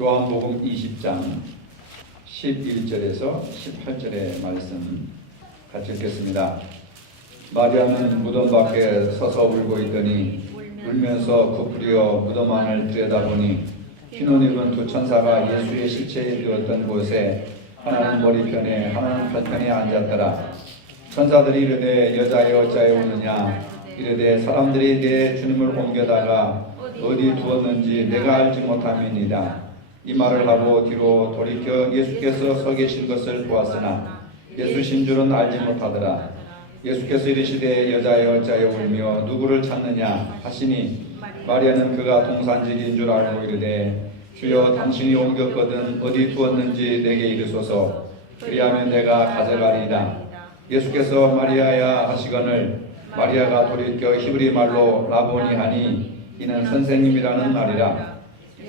요한복음 20장 11절에서 18절의 말씀 같이 읽겠습니다. 마리아는 무덤 밖에 서서 울고 있더니 울면서 굽으려 무덤 안을 들여다보니 흰옷 입은 두 천사가 예수의 실체에 누웠던 곳에 하나는 머리편에 하나는 팔편에 앉았더라. 천사들이 이르되 여자여 어찌하여 우느냐 이르되 사람들이 내 주님을 옮겨다가 어디 두었는지 내가 알지 못함이니이다. 이 말을 하고 뒤로 돌이켜 예수께서 서 계신 것을 보았으나 예수신 줄은 알지 못하더라. 예수께서 이르시되 여자여 어찌하여 울며 누구를 찾느냐 하시니 마리아는 그가 동산직인 줄 알고 이르되 주여 당신이 옮겼거든 어디 두었는지 내게 이르소서 그리하면 내가 가져가리이다. 예수께서 마리아야 하시거늘 마리아가 돌이켜 히브리 말로 라보니 하니 이는 선생님이라는 말이라.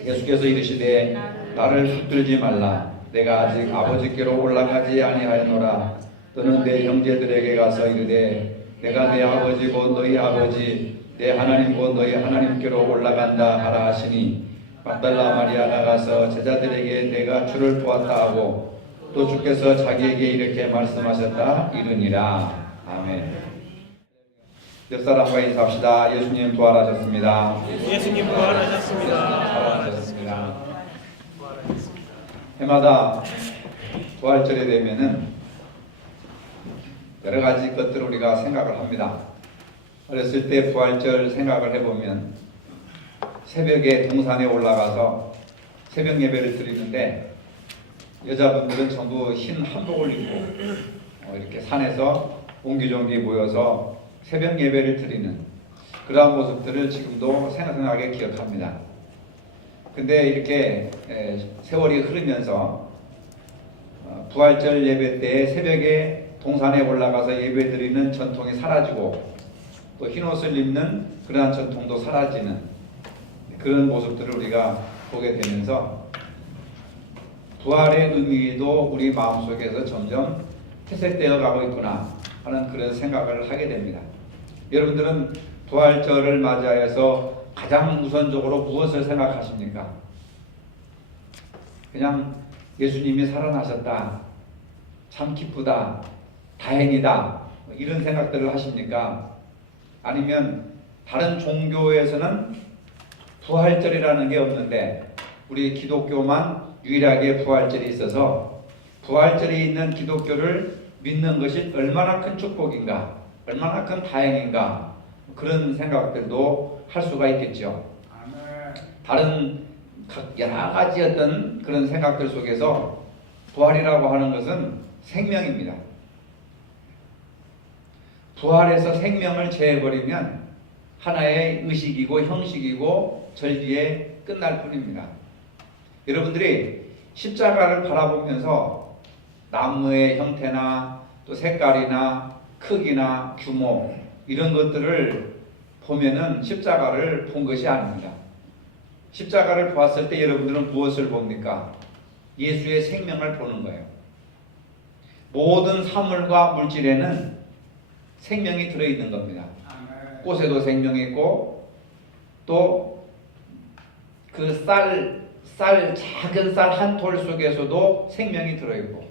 예수께서 이르시되 나를 붙들지 말라. 내가 아직 아버지께로 올라가지 아니하였노라. 너는 내 형제들에게 가서 이르되 내가 내 아버지 곧 너희 아버지 내 하나님 곧 너희 하나님께로 올라간다 하라 하시니 막달라 마리아가 가서 제자들에게 내가 주를 보았다 하고 또 주께서 자기에게 이렇게 말씀하셨다 이르니라. 아멘. 옆 사람과 인사합시다. 예수님 부활하셨습니다. 예수님 부활하셨습니다. 부활하셨습니다. 해마다 부활절이 되면은 여러 가지 것들을 우리가 생각을 합니다. 어렸을 때 부활절 생각을 해보면 새벽에 동산에 올라가서 새벽 예배를 드리는데 여자분들은 전부 흰 한복을 입고 이렇게 산에서 옹기종기 모여서 새벽 예배를 드리는 그러한 모습들을 지금도 생생하게 기억합니다. 근데 이렇게 세월이 흐르면서 부활절 예배 때 새벽에 동산에 올라가서 예배 드리는 전통이 사라지고 또 흰옷을 입는 그러한 전통도 사라지는 그런 모습들을 우리가 보게 되면서 부활의 의미도 우리 마음속에서 점점 퇴색되어 가고 있구나 하는 그런 생각을 하게 됩니다. 여러분들은 부활절을 맞이해서 가장 우선적으로 무엇을 생각하십니까? 그냥 예수님이 살아나셨다, 참 기쁘다, 다행이다 이런 생각들을 하십니까? 아니면 다른 종교에서는 부활절이라는 게 없는데 우리 기독교만 유일하게 부활절이 있어서 부활절이 있는 기독교를 믿는 것이 얼마나 큰 축복인가, 얼마나 큰 다행인가 그런 생각들도 할 수가 있겠죠. 다른 여러 가지 어떤 그런 생각들 속에서 부활이라고 하는 것은 생명입니다. 부활해서 생명을 제해버리면 하나의 의식이고 형식이고 절기에 끝날 뿐입니다. 여러분들이 십자가를 바라보면서 나무의 형태나 또 색깔이나 크기나 규모 이런 것들을 보면은 십자가를 본 것이 아닙니다. 십자가를 보았을 때 여러분들은 무엇을 봅니까? 예수의 생명을 보는 거예요. 모든 사물과 물질에는 생명이 들어있는 겁니다. 꽃에도 생명이 있고 또 그 작은 쌀 한 톨 속에서도 생명이 들어있고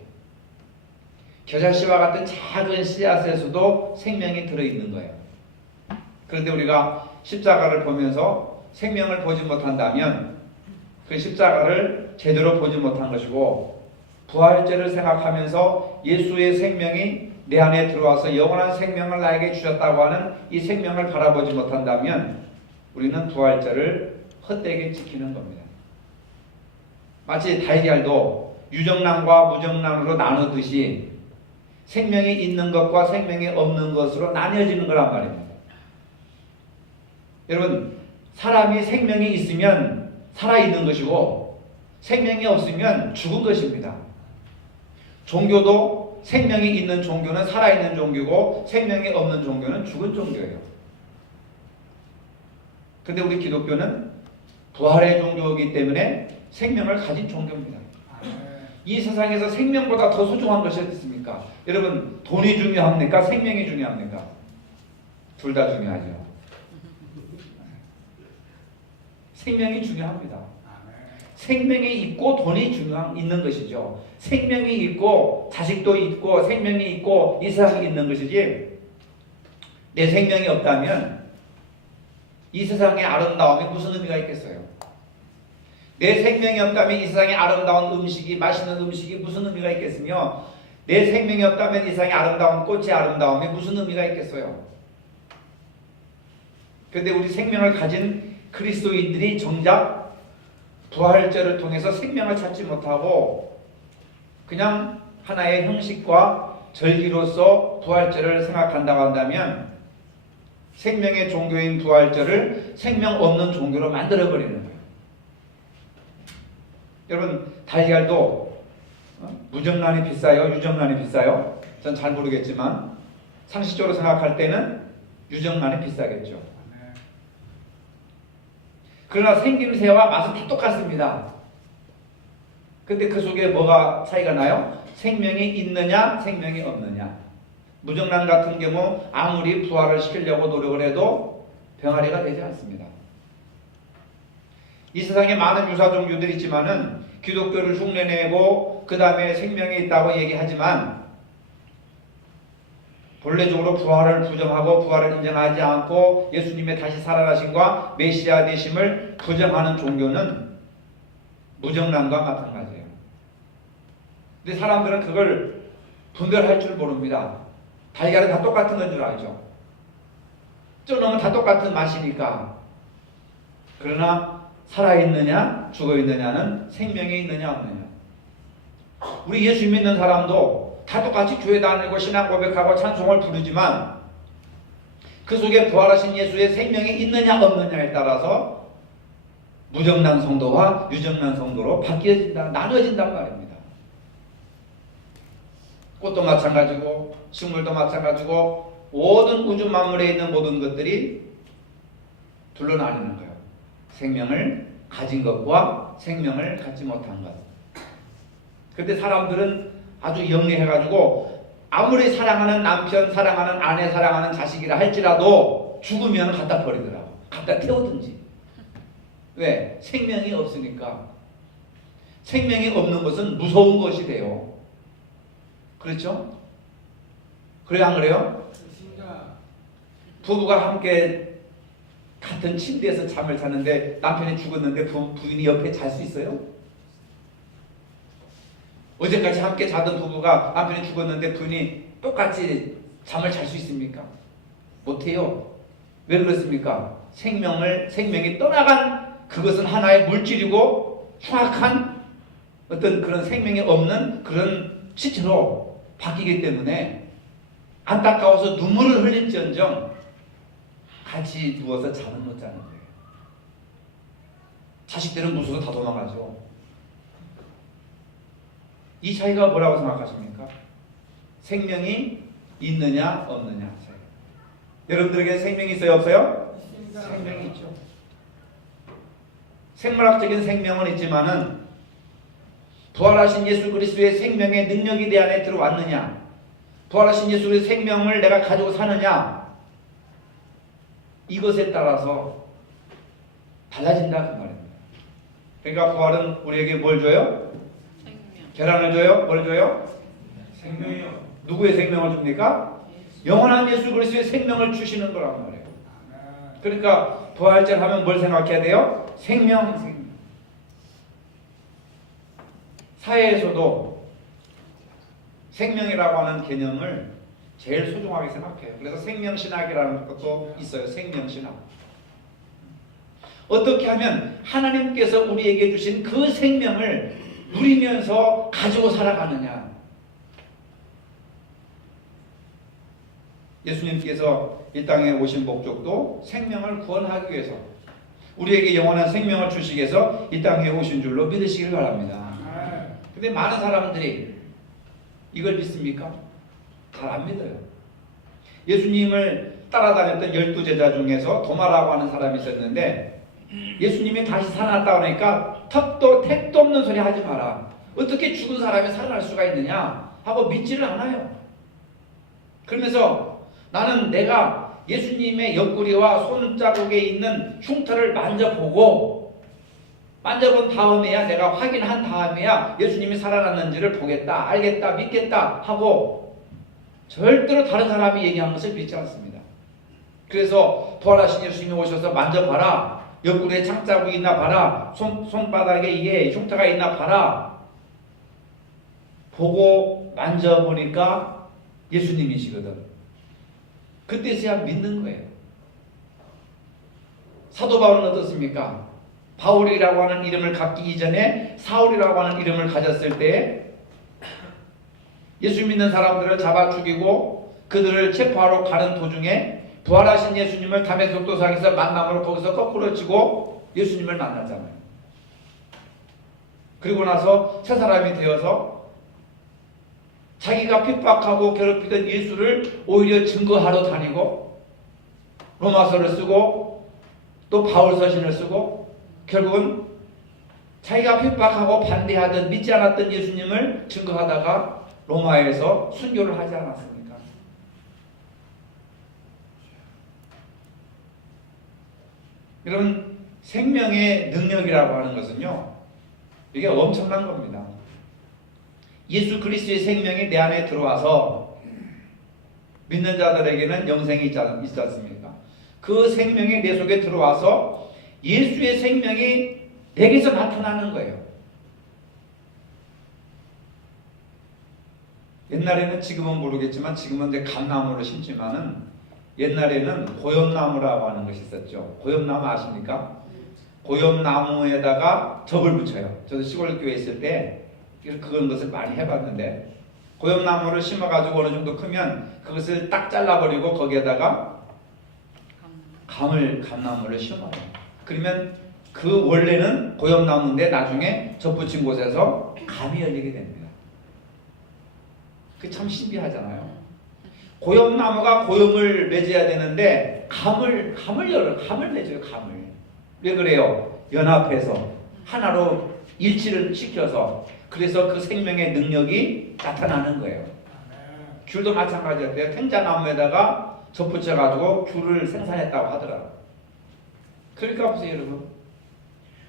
겨자씨와 같은 작은 씨앗에서도 생명이 들어있는 거예요. 그런데 우리가 십자가를 보면서 생명을 보지 못한다면 그 십자가를 제대로 보지 못한 것이고 부활절을 생각하면서 예수의 생명이 내 안에 들어와서 영원한 생명을 나에게 주셨다고 하는 이 생명을 바라보지 못한다면 우리는 부활절을 헛되게 지키는 겁니다. 마치 달걀도 유정란과 무정란으로 나누듯이 생명이 있는 것과 생명이 없는 것으로 나뉘어지는 거란 말입니다. 여러분, 사람이 생명이 있으면 살아있는 것이고 생명이 없으면 죽은 것입니다. 종교도 생명이 있는 종교는 살아있는 종교고 생명이 없는 종교는 죽은 종교예요. 근데 우리 기독교는 부활의 종교이기 때문에 생명을 가진 종교입니다. 이 세상에서 생명보다 더 소중한 것이 어디 있습니까? 여러분, 돈이 중요합니까? 생명이 중요합니까? 둘 다 중요하죠. 생명이 중요합니다. 생명이 있고 돈이 있는 것이죠. 생명이 있고 자식도 있고 생명이 있고 이 세상이 있는 것이지, 내 생명이 없다면 이 세상의 아름다움이 무슨 의미가 있겠어요? 내 생명이 없다면 이 세상의 아름다운 음식이, 맛있는 음식이 무슨 의미가 있겠으며, 내 생명이 없다면 이 세상의 아름다운 꽃의 아름다움이 무슨 의미가 있겠어요? 그런데 우리 생명을 가진 그리스도인들이 정작 부활절을 통해서 생명을 찾지 못하고 그냥 하나의 형식과 절기로서 부활절을 생각한다고 한다면, 생명의 종교인 부활절을 생명 없는 종교로 만들어버리는 거예요. 여러분, 달걀도 무정란이 비싸요? 유정란이 비싸요? 전 잘 모르겠지만 상식적으로 생각할 때는 유정란이 비싸겠죠. 그러나 생김새와 맛은 다 똑같습니다. 근데 그 속에 뭐가 차이가 나요? 생명이 있느냐, 생명이 없느냐. 무정란 같은 경우 아무리 부활을 시키려고 노력을 해도 병아리가 되지 않습니다. 이 세상에 많은 유사 종교들이 있지만은 기독교를 흉내내고 그 다음에 생명이 있다고 얘기하지만, 본래적으로 부활을 부정하고 부활을 인정하지 않고 예수님의 다시 살아나심과 메시아 되심을 부정하는 종교는 무정란과 마찬가지예요. 근데 사람들은 그걸 분별할 줄 모릅니다. 달걀은 다 똑같은 건 줄 알죠. 쪄놓으면 다 똑같은 맛이니까. 그러나 살아있느냐 죽어있느냐는 생명이 있느냐 없느냐. 우리 예수 믿는 사람도 다 똑같이 교회 다니고 신앙 고백하고 찬송을 부르지만 그 속에 부활하신 예수의 생명이 있느냐 없느냐에 따라서 무정란 성도와 유정란 성도로 바뀌어진다, 나눠진단 말입니다. 꽃도 마찬가지고 식물도 마찬가지고 모든 우주 만물에 있는 모든 것들이 둘로 나뉘는 거예요. 생명을 가진 것과 생명을 갖지 못한 것. 근데 사람들은 아주 영리해가지고 아무리 사랑하는 남편, 사랑하는 아내, 사랑하는 자식이라 할지라도 죽으면 갖다 버리더라고. 갖다 태우든지. 왜? 생명이 없으니까. 생명이 없는 것은 무서운 것이 돼요. 그렇죠? 그래요, 안 그래요? 부부가 함께 같은 침대에서 잠을 자는데 남편이 죽었는데 부인이 옆에 잘 수 있어요? 어제까지 함께 자던 부부가 남편이 죽었는데 부인이 똑같이 잠을 잘 수 있습니까? 못해요. 왜 그렇습니까? 생명이 떠나간 그것은 하나의 물질이고 흉악한 어떤 그런 생명이 없는 그런 시체로 바뀌기 때문에 안타까워서 눈물을 흘릴지언정 같이 누워서 잠을 못 자는 거예요. 자식들은 무서워서 다 도망가죠. 이 차이가 뭐라고 생각하십니까? 생명이 있느냐 없느냐 차이. 여러분들에게 생명이 있어요 없어요? 생명이 있죠. 생물학적인 생명은 있지만은 부활하신 예수 그리스도의 생명의 능력이 내 안에 들어왔느냐, 부활하신 예수 그리스도의 생명을 내가 가지고 사느냐, 이것에 따라서 달라진다 그 말입니다. 그러니까 부활은 우리에게 뭘 줘요? 생명. 계란을 줘요? 뭘 줘요? 생명이요. 누구의 생명을 줍니까? 영원한 예수 그리스도의 생명을 주시는 거란 말이에요. 그러니까 부활절 하면 뭘 생각해야 돼요? 생명. 사회에서도 생명이라고 하는 개념을 제일 소중하게 생각해요. 그래서 생명신학이라는 것도 있어요. 생명신학. 어떻게 하면 하나님께서 우리에게 주신 그 생명을 누리면서 가지고 살아가느냐. 예수님께서 이 땅에 오신 목적도 생명을 구원하기 위해서, 우리에게 영원한 생명을 주시기 위해서 이 땅에 오신 줄로 믿으시길 바랍니다. 근데 많은 사람들이 이걸 믿습니까? 잘 안 믿어요. 예수님을 따라다녔던 12제자 중에서 도마라고 하는 사람이 있었는데, 예수님이 다시 살아났다 그러니까 택도 없는 소리 하지 마라. 어떻게 죽은 사람이 살아날 수가 있느냐 하고 믿지를 않아요. 그러면서 나는 내가 예수님의 옆구리와 손자국에 있는 흉터를 만져보고 만져본 다음에야, 내가 확인한 다음에야 예수님이 살아났는지를 보겠다, 알겠다, 믿겠다 하고 절대로 다른 사람이 얘기한 것을 믿지 않습니다. 그래서 부활하신 예수님이 오셔서 만져봐라, 옆구리에 창자국이 있나 봐라, 손바닥에 이게 흉터가 있나 봐라, 보고 만져보니까 예수님이시거든. 그때서야 믿는 거예요. 사도 바울은 어떻습니까? 바울이라고 하는 이름을 갖기 이전에 사울이라고 하는 이름을 가졌을 때 예수 믿는 사람들을 잡아 죽이고 그들을 체포하러 가는 도중에 부활하신 예수님을 다메섹 도상에서 만남으로 거기서 거꾸로 치고 예수님을 만나잖아요. 그리고 나서 새 사람이 되어서 자기가 핍박하고 괴롭히던 예수를 오히려 증거하러 다니고 로마서를 쓰고 또 바울 서신을 쓰고 결국은 자기가 핍박하고 반대하던 믿지 않았던 예수님을 증거하다가 로마에서 순교를 하지 않았습니까? 여러분, 생명의 능력이라고 하는 것은요, 이게 엄청난 겁니다. 예수 그리스도의 생명이 내 안에 들어와서 믿는 자들에게는 영생이 있지 않습니까? 그 생명이 내 속에 들어와서 예수의 생명이 내게서 나타나는 거예요. 옛날에는, 지금은 모르겠지만 지금은 이제 감나무를 심지만은 옛날에는 고염나무라고 하는 것이 있었죠. 고염나무 아십니까? 고염나무에다가 접을 붙여요. 저도 시골 교회에 있을 때 그런 것을 많이 해봤는데, 고염나무를 심어가지고 어느 정도 크면 그것을 딱 잘라버리고 거기에다가 감나무를 심어요. 그러면 그 원래는 고염나무인데 나중에 접붙인 곳에서 감이 열리게 됩니다. 그게 참 신비하잖아요. 고염나무가 고염을 맺어야 되는데 감을 맺어요. 감을. 왜 그래요? 연합해서 하나로 일치를 시켜서, 그래서 그 생명의 능력이 나타나는 거예요. 귤도 마찬가지였대요. 생자나무에다가 접붙여가지고 귤을 생산했다고 하더라고요. 그러니까 보세요, 여러분.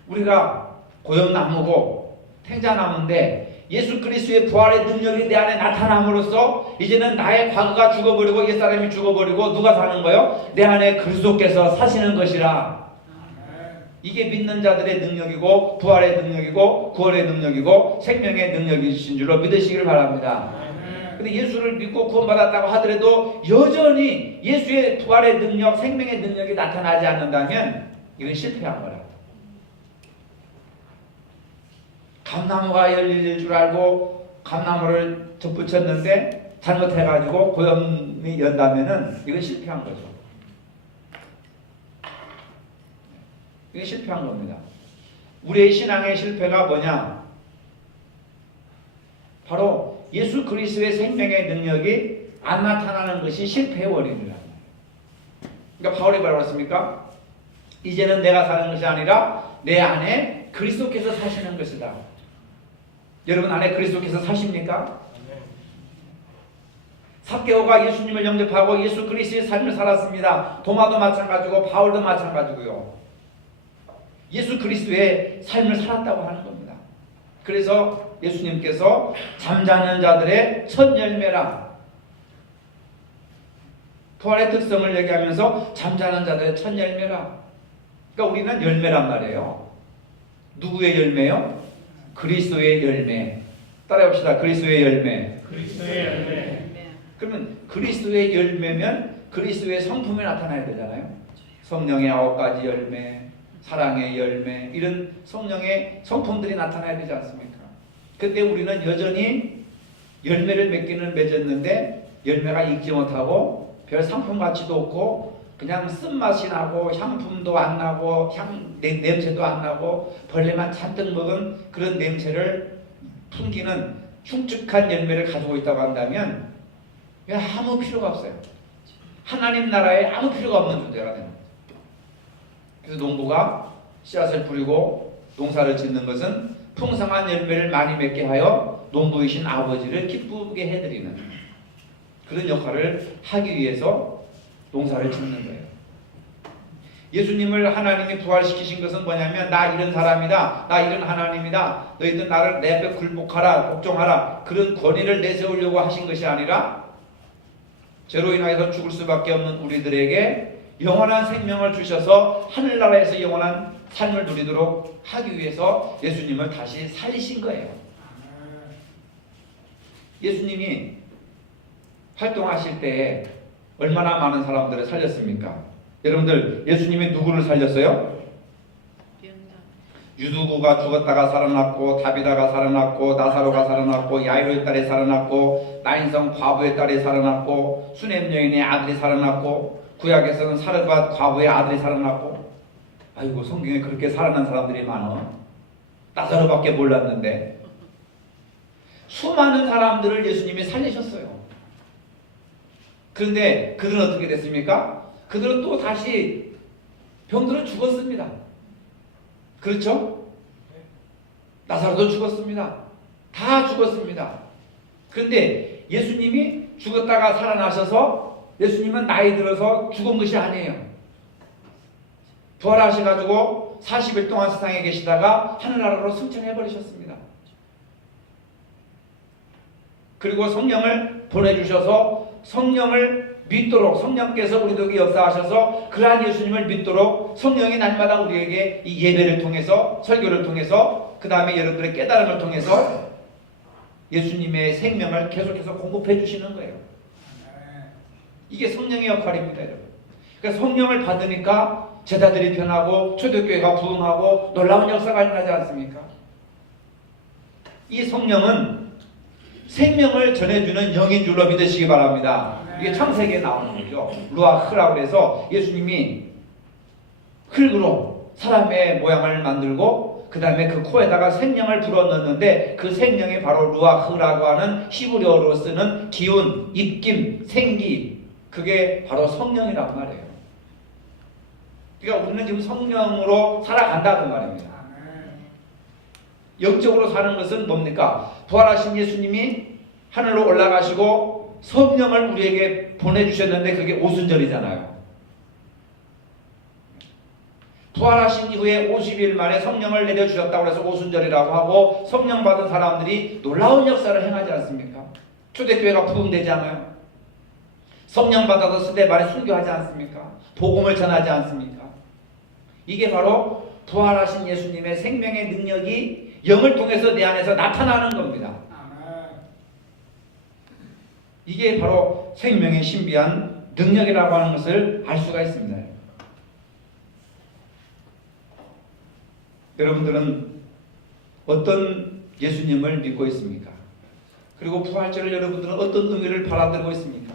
우리가 고염나무고 생자나무인데 예수 그리스도의 부활의 능력이 내 안에 나타남으로써 이제는 나의 과거가 죽어버리고 옛사람이 죽어버리고 누가 사는 거요? 내 안에 그리스도께서 사시는 것이라. 이게 믿는 자들의 능력이고 부활의 능력이고 구원의 능력이고 생명의 능력이신 줄로 믿으시기를 바랍니다. 근데 예수를 믿고 구원받았다고 하더라도 여전히 예수의 부활의 능력, 생명의 능력이 나타나지 않는다면 이건 실패한 거라. 감나무가 열릴 줄 알고 감나무를 접붙였는데 잘못해가지고 고염이 연다면은 이건 실패한 거죠. 이게 실패한 겁니다. 우리의 신앙의 실패가 뭐냐? 바로 예수 그리스도의 생명의 능력이 안 나타나는 것이 실패의 원인이라는 거예요. 그러니까 바울이 뭐라고 했습니까? 이제는 내가 사는 것이 아니라 내 안에 그리스도께서 사시는 것이다. 여러분 안에 그리스도께서 사십니까? 삭개오가 예수님을 영접하고 예수 그리스도의 삶을 살았습니다. 도마도 마찬가지고 바울도 마찬가지고요. 예수 그리스도의 삶을 살았다고 하는 겁니다. 그래서 예수님께서 잠자는 자들의 첫 열매라. 부활의 특성을 얘기하면서 잠자는 자들의 첫 열매라. 그러니까 우리는 열매란 말이에요. 누구의 열매요? 그리스도의 열매. 따라해봅시다. 그리스도의 열매. 그리스도의 열매. 그러면 그리스도의 열매면 그리스도의 성품이 나타나야 되잖아요. 성령의 9가지 열매, 사랑의 열매, 이런 성령의 성품들이 나타나야 되지 않습니까? 그때 우리는 여전히 열매를 맺기는 맺었는데 열매가 익지 못하고 별 상품 가치도 없고 그냥 쓴맛이 나고 향품도 안 나고 냄새도 안 나고 벌레만 잔뜩 먹은 그런 냄새를 풍기는 흉측한 열매를 가지고 있다고 한다면 아무 필요가 없어요. 하나님 나라에 아무 필요가 없는 존재가 됩니다. 그래서 농부가 씨앗을 뿌리고 농사를 짓는 것은 풍성한 열매를 많이 맺게 하여 농부이신 아버지를 기쁘게 해드리는 그런 역할을 하기 위해서 농사를 짓는 거예요. 예수님을 하나님이 부활시키신 것은 뭐냐면 나 이런 사람이다, 나 이런 하나님이다, 너희들 나를 내 앞에 굴복하라, 복종하라, 그런 권위를 내세우려고 하신 것이 아니라 죄로 인하여서 죽을 수밖에 없는 우리들에게 영원한 생명을 주셔서 하늘나라에서 영원한 삶을 누리도록 하기 위해서 예수님을 다시 살리신 거예요. 예수님이 활동하실 때 얼마나 많은 사람들을 살렸습니까? 여러분들, 예수님이 누구를 살렸어요? 유두구가 죽었다가 살아났고, 다비다가 살아났고, 나사로가 살아났고, 야이로의 딸이 살아났고, 나인성 과부의 딸이 살아났고, 수넴 여인의 아들이 살아났고, 구약에서는 사르밧 과부의 아들이 살아났고. 아이고, 성경에 그렇게 살아난 사람들이 많아. 나사로밖에 몰랐는데 수많은 사람들을 예수님이 살리셨어요. 그런데 그들은 어떻게 됐습니까? 그들은 또 다시 병들어 죽었습니다. 그렇죠? 나사로도 죽었습니다. 다 죽었습니다. 그런데 예수님이 죽었다가 살아나셔서 예수님은 나이 들어서 죽은 것이 아니에요. 부활하셔가지고 40일 동안 세상에 계시다가 하늘나라로 승천해버리셨습니다. 그리고 성령을 보내주셔서 성령을 믿도록, 성령께서 우리에게 역사하셔서 그러한 예수님을 믿도록 성령이 날마다 우리에게 이 예배를 통해서, 설교를 통해서, 그 다음에 여러분들의 깨달음을 통해서 예수님의 생명을 계속해서 공급해 주시는 거예요. 이게 성령의 역할입니다, 여러분. 그러니까 성령을 받으니까 제자들이 변하고 초대교회가 부흥하고 놀라운 역사가 일어나지 않습니까? 이 성령은 생명을 전해주는 영인 줄로 믿으시기 바랍니다. 이게 창세기에 나오는 거죠. 루아흐라고 해서 예수님이 흙으로 사람의 모양을 만들고 그 다음에 그 코에다가 생명을 불어넣는데 그 생명이 바로 루아흐라고 하는 히브리어로 쓰는 기운, 입김, 생기, 그게 바로 성령이란 말이에요. 그러니까 우리는 지금 성령으로 살아간다는 말입니다. 영적으로 사는 것은 뭡니까? 부활하신 예수님이 하늘로 올라가시고 성령을 우리에게 보내주셨는데 그게 오순절이잖아요. 부활하신 이후에 50일 만에 성령을 내려주셨다고 해서 오순절이라고 하고 성령 받은 사람들이 놀라운 역사를 행하지 않습니까? 초대교회가 부흥되지 않아요? 성령 받아서 스데반에 순교하지 않습니까? 복음을 전하지 않습니까? 이게 바로 부활하신 예수님의 생명의 능력이 영을 통해서 내 안에서 나타나는 겁니다. 이게 바로 생명의 신비한 능력이라고 하는 것을 알 수가 있습니다. 여러분들은 어떤 예수님을 믿고 있습니까? 그리고 부활절을 여러분들은 어떤 의미를 받아들이고 있습니까?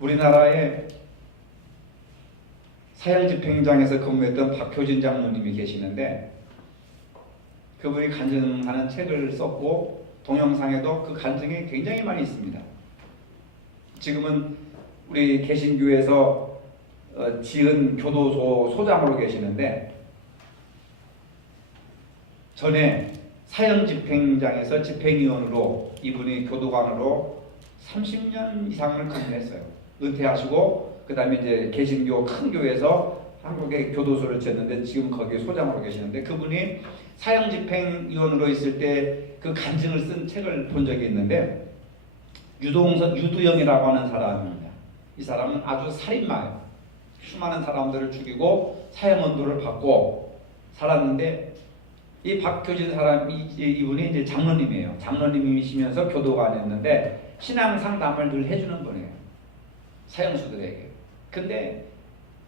우리나라에 사형집행장에서 근무했던 박효진 장로님이 계시는데 그분이 간증하는 책을 썼고 동영상에도 그 간증이 굉장히 많이 있습니다. 지금은 우리 개신교에서 지은 교도소 소장으로 계시는데 전에 사형집행장에서 집행위원으로 이분이 교도관으로 30년 이상을 근무했어요. 은퇴하시고 그 다음에 이제 개신교 큰 교회에서 한국의 교도소를 지었는데 지금 거기 소장으로 계시는데 그분이 사형집행위원으로 있을 때 그 간증을 쓴 책을 본 적이 있는데 유두영이라고 하는 사람입니다. 이 사람은 아주 살인마예요. 수많은 사람들을 죽이고 사형언도를 받고 살았는데 이 박효진 사람 이분이 이제 장로님이에요. 장로님이시면서 교도관이었는데 신앙 상담을 늘 해주는 분이에요. 사형수들에게. 근데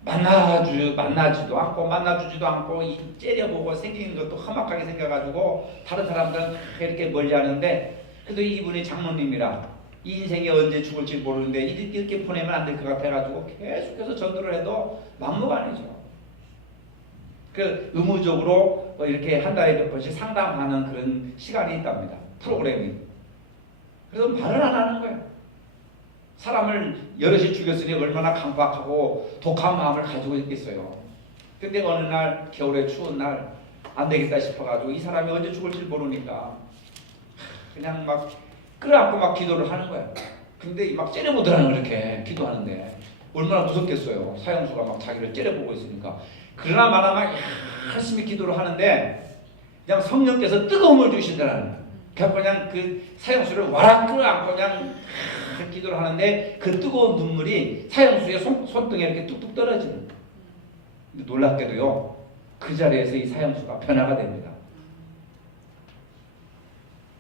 만나지도 않고 만나주지도 않고 째려보고 생긴 것도 험악하게 생겨가지고 다른 사람들은 이렇게 멀리하는데 그래도 이분이 장로님이라 이 인생이 언제 죽을지 모르는데 이렇게 보내면 안 될 것 같아가지고 계속해서 전도를 해도 막무가내죠. 그 의무적으로 이렇게 한 달에 몇 번씩 상담하는 그런 시간이 있답니다. 프로그램이. 그래서 말을 안 하는 거예요. 사람을 여럿이 죽였으니 얼마나 강박하고 독한 마음을 가지고 있겠어요. 근데 어느 날 겨울에 추운 날 안 되겠다 싶어가지고 이 사람이 언제 죽을지 모르니까 그냥 막 끌어안고 막 기도를 하는 거예요. 근데 막 째려보더라는 거예요. 이렇게 기도하는데 얼마나 무섭겠어요. 사형수가 막 자기를 째려보고 있으니까. 그러나 마나 막 열심히 기도를 하는데 그냥 성령께서 뜨거움을 주시더라는 거예요. 그냥 그 사형수를 와락 끌어안고 그냥 기도를 하는데 그 뜨거운 눈물이 사형수의 손등에 이렇게 뚝뚝 떨어지는 거예요. 근데 놀랍게도요, 그 자리에서 이 사형수가 변화가 됩니다.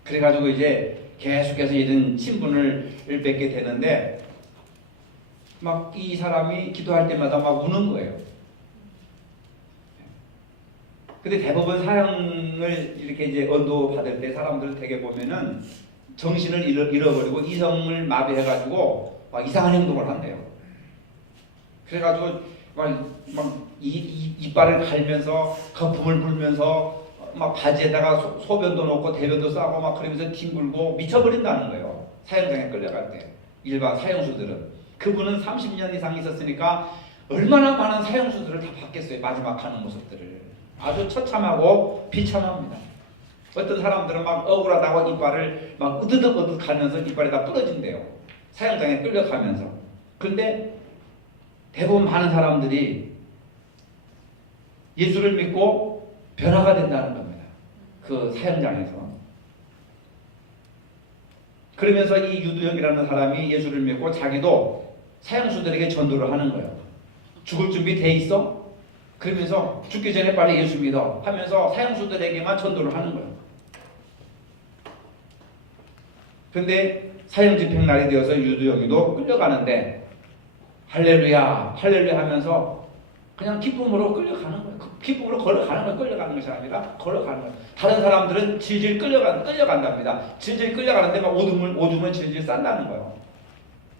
그래가지고 이제 계속해서 이런 신분을 뵙게 되는데 막 이 사람이 기도할 때마다 막 우는 거예요. 근데 대부분 사형을 이렇게 이제 언도 받을 때 사람들 되게 보면은 정신을 잃어버리고 이성을 마비해가지고 막 이상한 행동을 한대요. 그래가지고 막 이빨을 갈면서 거품을 불면서 막 바지에다가 소변도 넣고 대변도 싸고 막 그러면서 뒹굴고 미쳐버린다는 거예요. 사형장에 끌려갈 때 일반 사형수들은. 그분은 30년 이상 있었으니까 얼마나 많은 사형수들을 다 봤겠어요. 마지막 하는 모습들을. 아주 처참하고 비참합니다. 어떤 사람들은 막 억울하다고 이빨을 막 으드득 가면서 이빨이 다 부러진대요. 사형장에 끌려가면서. 그런데 대부분 많은 사람들이 예수를 믿고 변화가 된다는 겁니다. 그 사형장에서. 그러면서 이 유두영이라는 사람이 예수를 믿고 자기도 사형수들에게 전도를 하는 거예요. 죽을 준비 돼 있어? 그러면서 죽기 전에 빨리 예수 믿어 하면서 사형수들에게만 전도를 하는 거예요. 그런데 사형 집행 날이 되어서 유두영이도 끌려가는데 할렐루야 할렐루야 하면서 그냥 기쁨으로 끌려가는 거예요. 기쁨으로 걸어가는 거예요. 끌려가는 것이 아니라 걸어가는 거예요. 다른 사람들은 질질 끌려간답니다. 질질 끌려가는데 막 오줌을 질질 싼다는 거예요.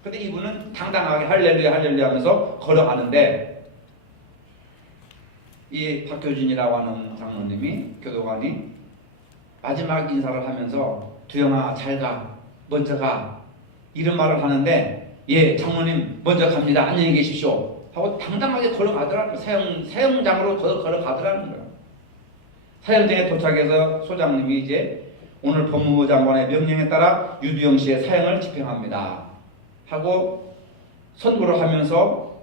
근데 이분은 당당하게 할렐루야 할렐루야 하면서 걸어가는데 이 박효진이라고 하는 장로님이, 교도관이 마지막 인사를 하면서 두영아 잘 가, 먼저 가 이런 말을 하는데 예 장로님 먼저 갑니다. 안녕히 계십시오 하고 당당하게 걸어가더라는 거예요. 사형장으로 걸어가더라는 거예요. 사형장에 도착해서 소장님이 이제 오늘 법무부 장관의 명령에 따라 유두영 씨의 사형을 집행합니다 하고 선고를 하면서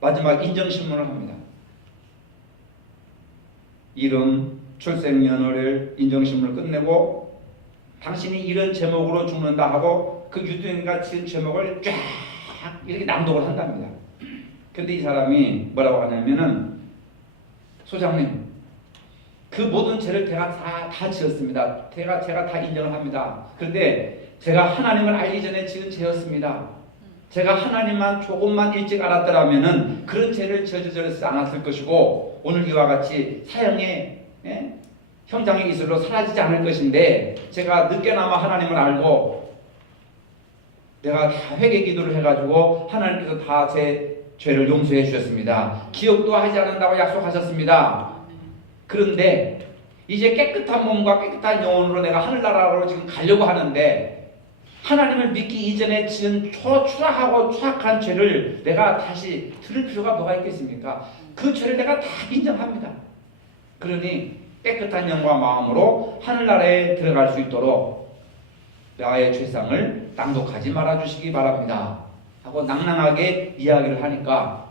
마지막 인정신문을 합니다. 이름, 출생년월일 인정신문을 끝내고 당신이 이런 제목으로 죽는다 하고 그 유두영이가 지은 제목을 쫙 이렇게 낭독을 한답니다. 근데 이 사람이 뭐라고 하냐면은 소장님 그 모든 죄를 제가 다 지었습니다. 제가 다 인정을 합니다. 그런데 제가 하나님을 알기 전에 지은 죄였습니다. 제가 하나님만 조금만 일찍 알았더라면은 그런 죄를 저지르지 않았을 것이고 오늘 이와 같이 사형의 형장의 이슬로 사라지지 않을 것인데 제가 늦게나마 하나님을 알고 내가 다 회개 기도를 해가지고 하나님께서 다 제 죄를 용서해 주셨습니다. 기억도 하지 않는다고 약속하셨습니다. 그런데 이제 깨끗한 몸과 깨끗한 영혼으로 내가 하늘나라로 지금 가려고 하는데 하나님을 믿기 이전에 지은 초라하고 추악한 죄를 내가 다시 들을 필요가 뭐가 있겠습니까? 그 죄를 내가 다 인정합니다. 그러니 깨끗한 영과 마음으로 하늘나라에 들어갈 수 있도록 나의 죄상을 낭독하지 말아주시기 바랍니다 하고 낭낭하게 이야기를 하니까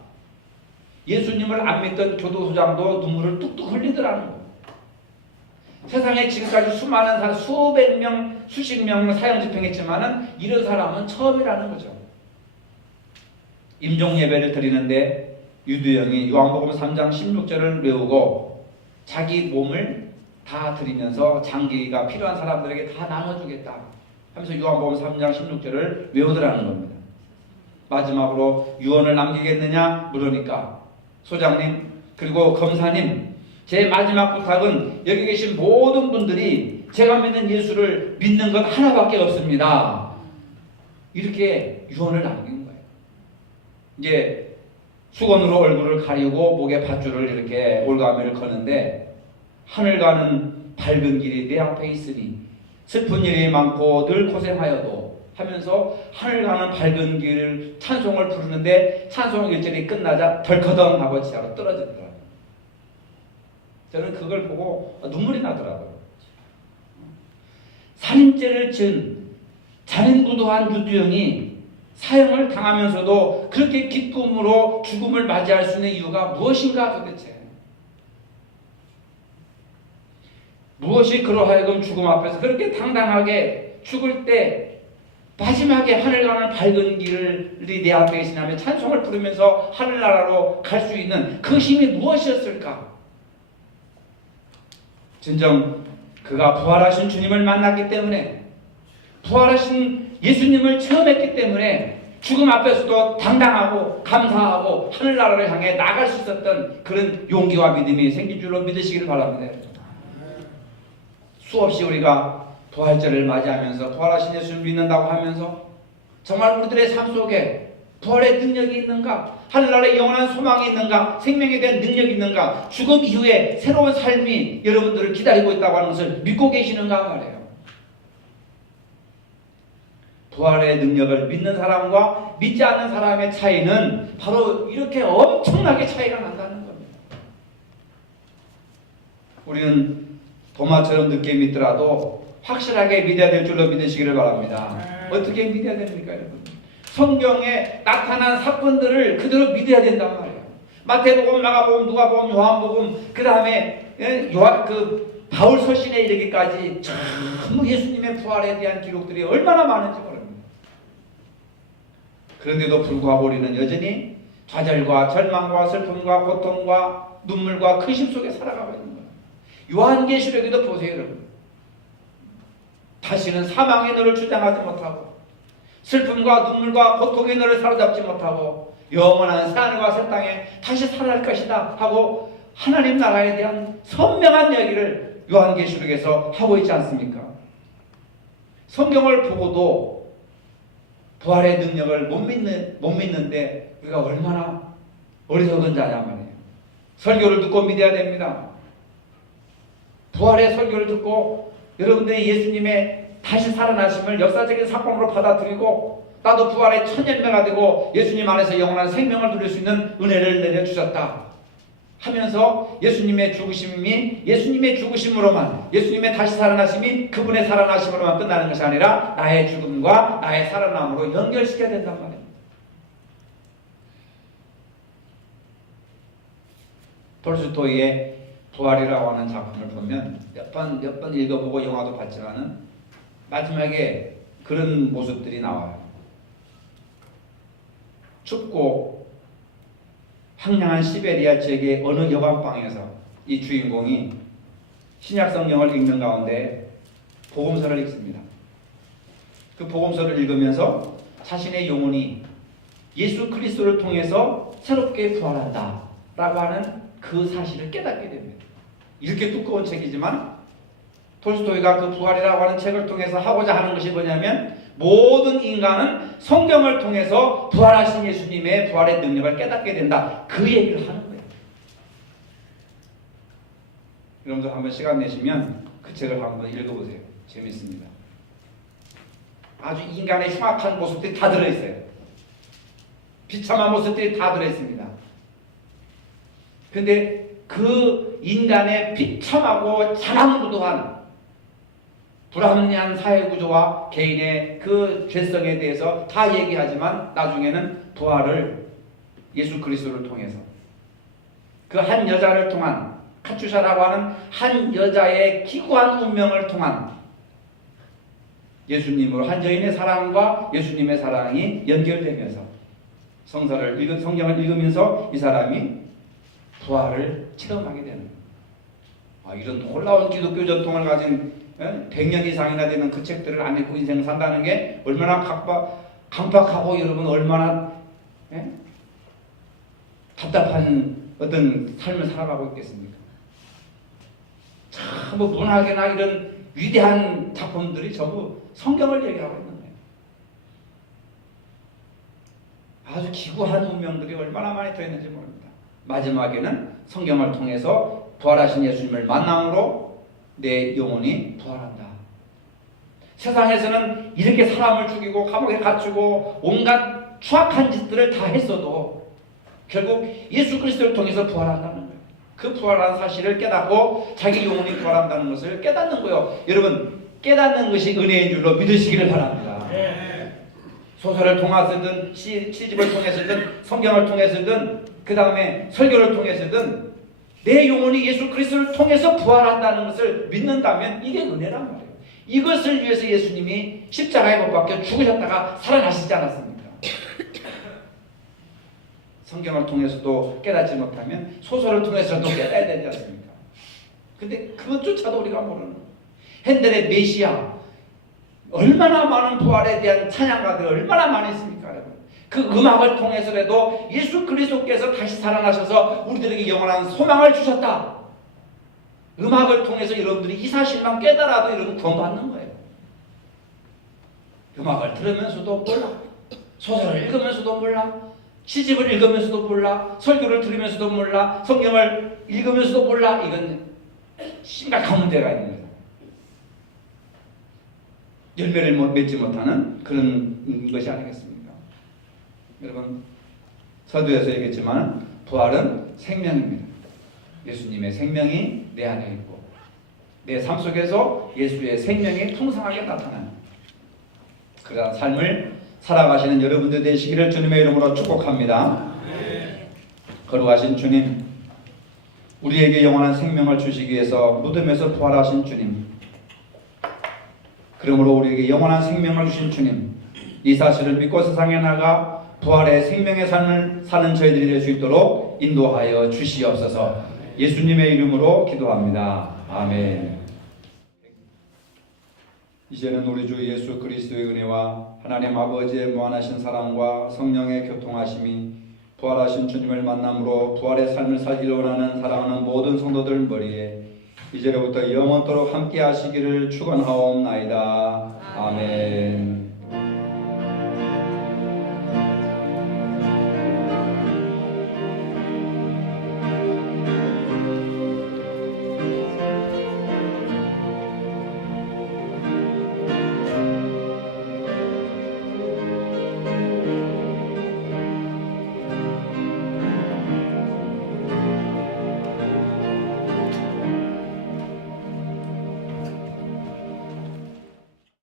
예수님을 안 믿던 교도소장도 눈물을 뚝뚝 흘리더라는 거예요. 세상에 지금까지 수많은 사람, 수백 명, 수십 명 사형 집행했지만은 이런 사람은 처음이라는 거죠. 임종 예배를 드리는데 유두영이 요한복음 3장 16절을 외우고 자기 몸을 다 드리면서 장기가 필요한 사람들에게 다 나눠주겠다 하면서 요한복음 3장 16절을 외우더라는 겁니다. 마지막으로 유언을 남기겠느냐 물으니까 소장님 그리고 검사님 제 마지막 부탁은 여기 계신 모든 분들이 제가 믿는 예수를 믿는 것 하나밖에 없습니다. 이렇게 유언을 남긴 거예요. 이제 수건으로 얼굴을 가리고 목에 밧줄을 이렇게 올가미를 거는데 하늘 가는 밝은 길이 내 앞에 있으니 슬픈 일이 많고 늘 고생하여도 하면서 하늘 가는 밝은 길 찬송을 부르는데 찬송 1절이 끝나자 덜커덩 하고 지하로 떨어지더라고요. 저는 그걸 보고 눈물이 나더라고요. 살인죄를 지은 잔인무도한 유두영이 사형을 당하면서도 그렇게 기쁨으로 죽음을 맞이할 수 있는 이유가 무엇인가 도대체? 무엇이 그로 하여금 죽음 앞에서 그렇게 당당하게 죽을 때 마지막에 하늘 가는 밝은 길이 내 앞에 있으냐면 찬송을 부르면서 하늘나라로 갈 수 있는 그 힘이 무엇이었을까? 진정 그가 부활하신 주님을 만났기 때문에, 부활하신 예수님을 체험했기 때문에 죽음 앞에서도 당당하고 감사하고 하늘나라를 향해 나갈 수 있었던 그런 용기와 믿음이 생긴 줄로 믿으시기를 바랍니다. 수없이 우리가 부활절을 맞이하면서 부활하신 예수를 믿는다고 하면서 정말 우리들의 삶 속에 부활의 능력이 있는가? 하늘나라의 영원한 소망이 있는가? 생명에 대한 능력이 있는가? 죽음 이후에 새로운 삶이 여러분들을 기다리고 있다고 하는 것을 믿고 계시는가 말이에요. 부활의 능력을 믿는 사람과 믿지 않는 사람의 차이는 바로 이렇게 엄청나게 차이가 난다는 겁니다. 우리는 도마처럼 늦게 믿더라도 확실하게 믿어야 될 줄로 믿으시기를 바랍니다. 어떻게 믿어야 됩니까, 여러분? 성경에 나타난 사건들을 그대로 믿어야 된단 말이에요. 마태복음, 마가복음, 누가복음, 요한복음, 그 다음에 바울 서신에 이르기까지 전부 예수님의 부활에 대한 기록들이 얼마나 많은지 모릅니다. 그런데도 불구하고 우리는 여전히 좌절과 절망과 슬픔과 고통과 눈물과 근심 속에 살아가고 있는 거예요. 요한계시록에도 보세요, 여러분. 다시는 사망의 너를 주장하지 못하고 슬픔과 눈물과 고통의 너를 사로잡지 못하고 영원한 새하늘과 새 땅에 다시 살아날 것이다 하고 하나님 나라에 대한 선명한 이야기를 요한계시록에서 하고 있지 않습니까? 성경을 보고도 부활의 능력을 못 믿는데 우리가 얼마나 어리석은 자냐 말이에요. 설교를 듣고 믿어야 됩니다. 부활의 설교를 듣고 여러분들이 예수님의 다시 살아나심을 역사적인 사건으로 받아들이고 나도 부활의 첫 열매가 되고 예수님 안에서 영원한 생명을 누릴 수 있는 은혜를 내려주셨다 하면서 예수님의 죽으심으로만, 예수님의 다시 살아나심이 그분의 살아나심으로만 끝나는 것이 아니라 나의 죽음과 나의 살아남으로 연결시켜야 된단 말이에요. 톨스토이의 부활이라고 하는 작품을 보면 몇 번 읽어보고 영화도 봤지만은 마지막에 그런 모습들이 나와요. 춥고 황량한 시베리아 지역의 어느 여관방에서 이 주인공이 신약 성경을 읽는 가운데 복음서를 읽습니다. 그 복음서를 읽으면서 자신의 영혼이 예수 그리스도를 통해서 새롭게 부활한다 라고 하는 그 사실을 깨닫게 됩니다. 이렇게 두꺼운 책이지만 톨스토이가 그 부활이라고 하는 책을 통해서 하고자 하는 것이 뭐냐면 모든 인간은 성경을 통해서 부활하신 예수님의 부활의 능력을 깨닫게 된다. 그 얘기를 하는 거예요. 여러분들 한번 시간 내시면 그 책을 한번 읽어보세요. 재밌습니다. 아주 인간의 흉악한 모습들이 다 들어있어요. 비참한 모습들이 다 들어있습니다. 근데 그 인간의 비참하고 자랑무도한 불합리한 사회구조와 개인의 그 죄성에 대해서 다 얘기하지만 나중에는 부활을 예수 그리스도를 통해서 그 한 여자를 통한 카츄샤라고 하는 한 여자의 기구한 운명을 통한 예수님으로 한 여인의 사랑과 예수님의 사랑이 연결되면서 성경을 읽으면서 이 사람이 부활을 체험하게 되는 거예요. 이런 놀라운 기독교 전통을 가진 100년 이상이나 되는 그 책들을 안 읽고 인생을 산다는 게 얼마나 강박하고 여러분 얼마나 답답한 어떤 삶을 살아가고 있겠습니까? 참 문학이나 이런 위대한 작품들이 전부 성경을 얘기하고 있는 거예요. 아주 기구한 운명들이 얼마나 많이 들어있는지 모릅니다. 마지막에는 성경을 통해서 부활하신 예수님을 만남으로 내 영혼이 부활한다. 세상에서는 이렇게 사람을 죽이고 감옥에 갇히고 온갖 추악한 짓들을 다 했어도 결국 예수 그리스도를 통해서 부활한다는 거예요. 그 부활한 사실을 깨닫고 자기 영혼이 부활한다는 것을 깨닫는 거예요. 여러분 깨닫는 것이 은혜인 줄로 믿으시기를 바랍니다. 소설을 통해서든 시집을 통해서든 성경을 통해서든 그 다음에 설교를 통해서든 내 영혼이 예수 그리스도를 통해서 부활한다는 것을 믿는다면 이게 은혜란 말이에요. 이것을 위해서 예수님이 십자가에 못 박혀 죽으셨다가 살아나시지 않았습니까? 성경을 통해서도 깨닫지 못하면 소설을 통해서도 깨닫야 되지 않습니까? 근데 그것조차도 우리가 모르는 거예요. 핸델의 메시아 얼마나 많은 부활에 대한 찬양가들이 얼마나 많이 있습니까? 여러분? 그 음악을 통해서라도 예수 그리스도께서 다시 살아나셔서 우리들에게 영원한 소망을 주셨다. 음악을 통해서 여러분들이 이 사실만 깨달아도 여러분 구원받는 거예요. 음악을 들으면서도 몰라, 소설을 읽으면서도 몰라, 시집을 읽으면서도 몰라, 설교를 들으면서도 몰라, 성경을 읽으면서도 몰라. 이건 심각한 문제가 있는 거예요. 열매를 맺지 못하는 그런 것이 아니겠습니까? 여러분, 서두에서 얘기했지만 부활은 생명입니다. 예수님의 생명이 내 안에 있고 내 삶 속에서 예수의 생명이 풍성하게 나타나는 그러한 삶을 살아가시는 여러분들 되시기를 주님의 이름으로 축복합니다. 거룩하신 주님, 우리에게 영원한 생명을 주시기 위해서 무덤에서 부활하신 주님, 그러므로 우리에게 영원한 생명을 주신 주님, 이 사실을 믿고 세상에 나가 부활의 생명의 삶을 사는 저희들이 될 수 있도록 인도하여 주시옵소서. 예수님의 이름으로 기도합니다. 아멘. 이제는 우리 주 예수 그리스도의 은혜와 하나님 아버지의 무한하신 사랑과 성령의 교통하심이 부활하신 주님을 만남으로 부활의 삶을 살기를 원하는 사랑하는 모든 성도들 머리에 이제로부터 영원토록 함께 하시기를 축원하옵나이다. 아멘.